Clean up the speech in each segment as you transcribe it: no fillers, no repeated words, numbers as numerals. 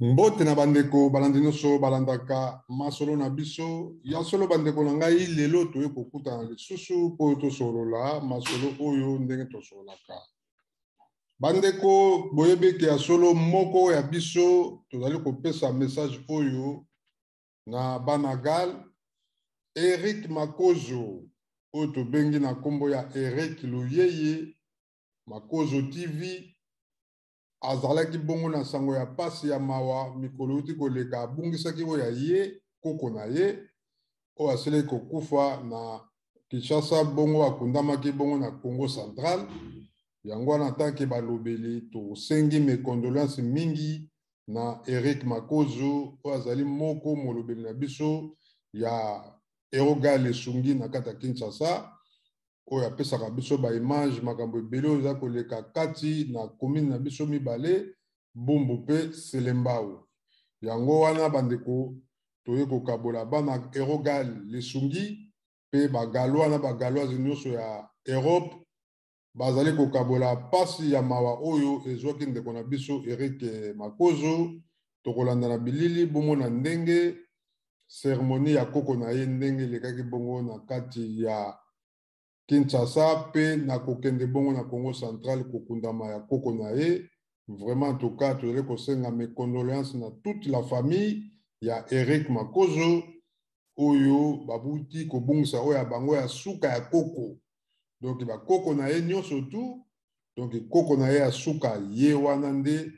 Mbote na bandeko balandi nyonso balandaka masolo na biso ya solo bandeko na ngai lelo toye kokutana lisusu po tosolola masolo oyo ndenge tosololaka. Bandeko boyebeke ya solo moko ya biso tozali kopesa message oyo na Banagal Eric Makozo oyo tobengi na kombo ya Eric Luyeye Makozo TV. Azalaki bongo na sango ya pasi ya mawa mikolo uti koleka abungisaki oyo ya ye koko na ye oyo asilaki kokufa na Kinshasa bongo akundamaki bongo na Congo Central. Yango wana tanke balobeli tosengi mes condoléances mingi na Eric Makozo oyo azali moko molobeli na biso ya Erogal Esungi na kata Kinshasa. Oya apesaka biso ba image makambo ebele oyo eza koleka kati na commune na biso mibale Bumbu pe Selembao. Yango wana bandeko toye kokabola bana Erogal Esungi pe bagalwa na bagaloise nyonso ya Europe bazali kokabola pasi ya mawa oyo ezwaki ndeko na biso Eric Makozo. Tokolanda na bilili bongo na ndenge cérémonie ya koko na ye ndenge lekaki bongo na kati ya Kinshasa pe na kokende bongo na Congo Central kokundama ya koko na ye. Vraiment en tout cas tozali kosenga mes condoléances na toute la famille ya Eric Makozo oyo babuti kobungisa oyo bango ya suka ya koko. Donc ba koko na ye nyonso tout. Donc koko na ye ya suka ye wana nde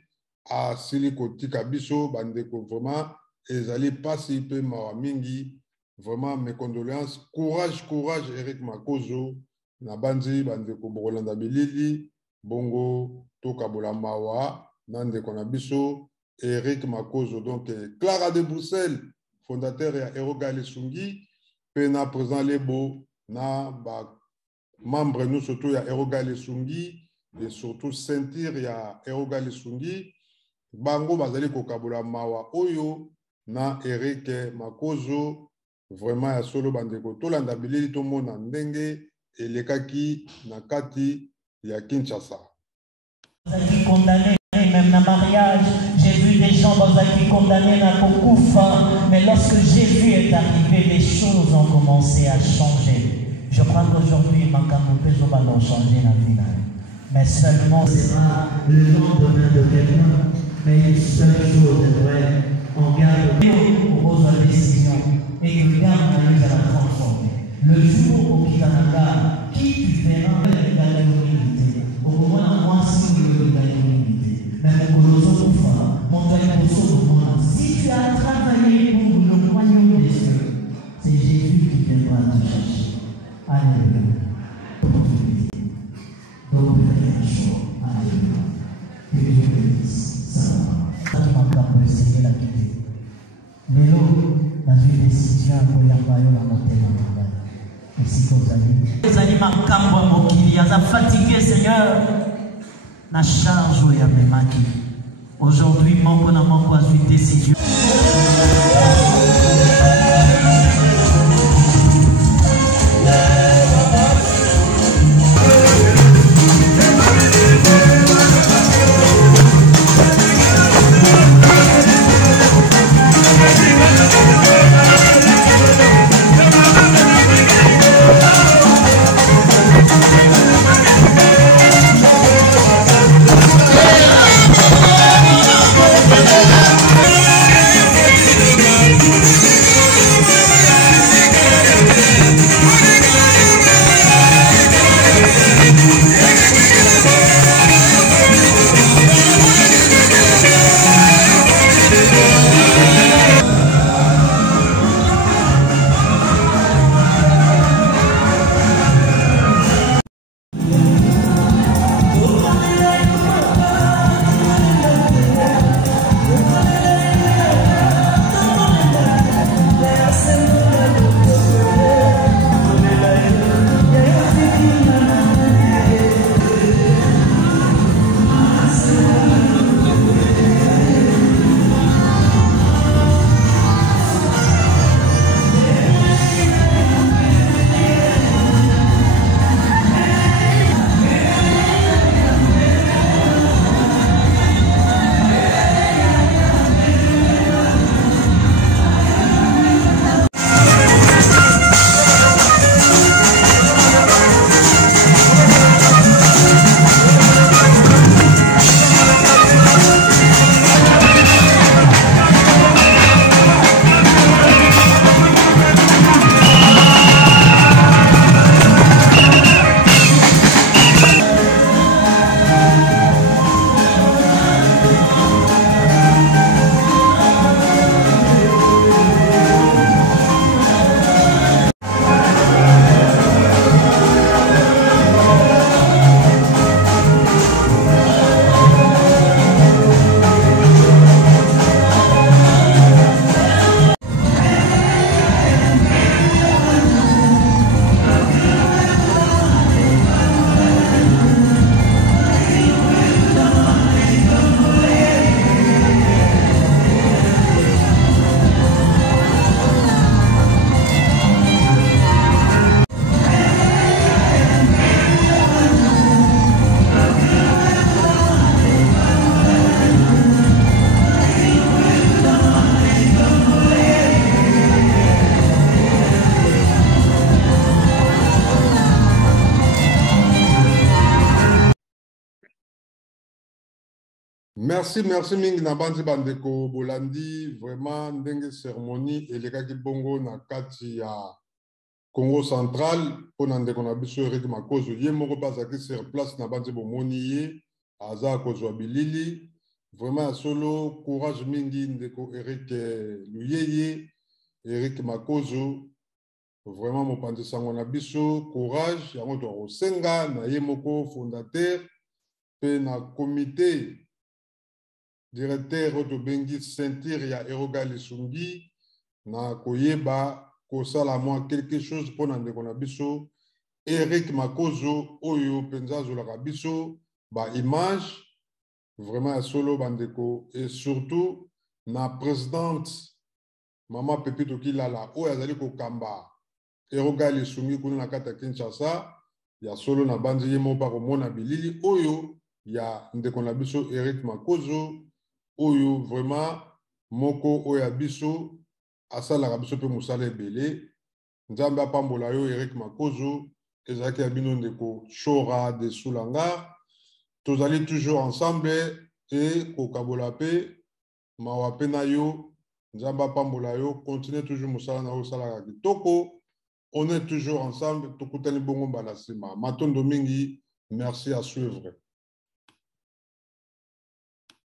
asili kotika biso bandeko. Vraiment ezali pasi pe mawa mingi. Vraiment mes condoléances. Courage, courage Eric Makozo. Na banzi bandeko bokolanda bilili bongo tokabola mawa na ndeko na biso Eric Makozo. Donc Clara de Bruxelles, fondateur ya Erogal Esungi, pe na président Lebo na ba membre nous surtout ya Erogal Esungi et surtout ceinture ya Erogal Esungi bango bazali kokabola mawa oyo na Eric Makozo. Vraiment ya solo bandeko tolanda bilili to mona ndenge elekaki na kati ya Kinshasa. Condamné même na mariage, j'ai vu des gens qui condamnés na kokufa, mais lorsque Jésus est arrivé, les choses ont commencé à changer. Je crois qu'aujourd'hui makambo pezo va changer la vie. Mais seulement c'est pas le lendemain de quelqu'un, mais une seule chose est vraie. On garde aux décisions et il garde la transformer. Le jour où il a qui tu verras la humilité. Au moment où moi si tu la humilité. Mais si tu as travaillé pour le royaume des cieux, c'est Jésus qui viendra te chercher. Alléluia. Donc, alléluia. Que Dieu bénisse. Ça va. Ça m'a pas essayé la quitter. Mais là, la vie des citoyens pour y avoir la montée dans le travail. Merci pour vous aller. Vous allez m'accamber mon kili. Vous êtes fatigué, Seigneur. La charge où il y a mes maquis. Aujourd'hui, mon bon amour a une décision. Merci mingi na bandi bandeko bolandi vraiment ndenge cérémonie elekaki bongo na kati ya Congo central pona ndeko na biso Eric Makozo ye moko bazaki sur place na bandi bomoni ye aza kozwa bilili vraiment solo courage mingi ndeko Eric Luyeye Eric Makozo vraiment mopanzi sango na biso courage yango to kosenga na ye moko fondateur pe na comité directeur de Bengi Sentir ya Erogal Sungi na koyeba kosala mwa quelque chose pour ndeko na biso Eric Makozo oyo penza zolaka biso ba image vraiment ya solo bandeko et surtout na présidente Mama Pepito Kilala oyo azali kokamba Erogal Sungi kuna na kata Kinshasa ya solo na bandi yemo pa komona bilili oyo ya ndeko na biso Eric Makozo oyo vraiment moko oya biso asalaka biso pe musala ebele nzambe apambola yo Eric Makozo ezalaki ya bino ndeko Chora de Sulanga tozali toujours ensemble et kokabola pe mawa pe na yo nzambe apambola yo continue toujours musala na yo osalaka kitoko on est toujours ensemble tokutani bongo mbala nsima matondo mingi merci à suivre.